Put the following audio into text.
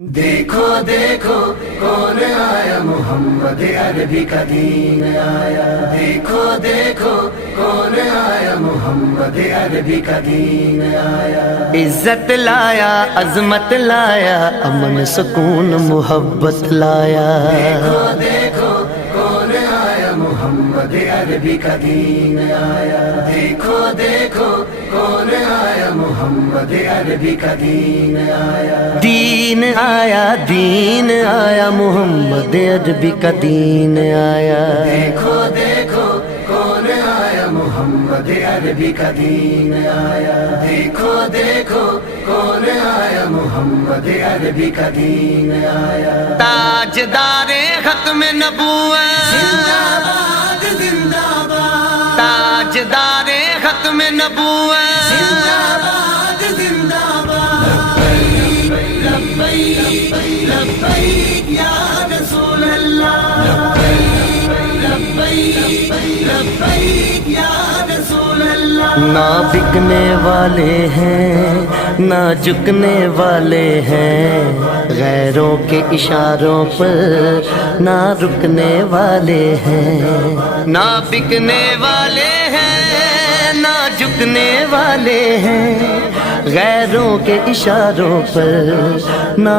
دیکھو دیکھو کون آیا، محمد عربی کا دین آیا۔ دیکھو دیکھو کون آیا، محمد عربی کا دین آیا۔ عزت لایا، عظمت لایا، امن سکون محبت لایا۔ دیکھو دیکھو کون آیا، محمد عربی کا دین آیا۔ دیکھو دیکھو کون آیا، محمد عربی کا دین آیا۔ دین آیا، دین آیا، محمد عربی کا دین آیا۔ دیکھو دیکھو کون آیا، محمد عربی کا دین آیا۔ دیکھو دیکھو کون آیا، محمد عربی کا دین آیا۔ تاجدار ختم نبوت، زندہ باد زندہ باد، تاجدار ختم نبوت، زندہ باد زندہ باد۔ لبیک لبیک یا رسول اللہ، لبیک لبیک یا رسول اللہ۔ نہ بکنے والے ہیں نہ جھکنے والے ہیں، غیروں کے اشاروں پر نہ رکنے والے ہیں۔ نہ بکنے والے ہیں نہ جھکنے والے ہیں، غیروں کے اشاروں پر نہ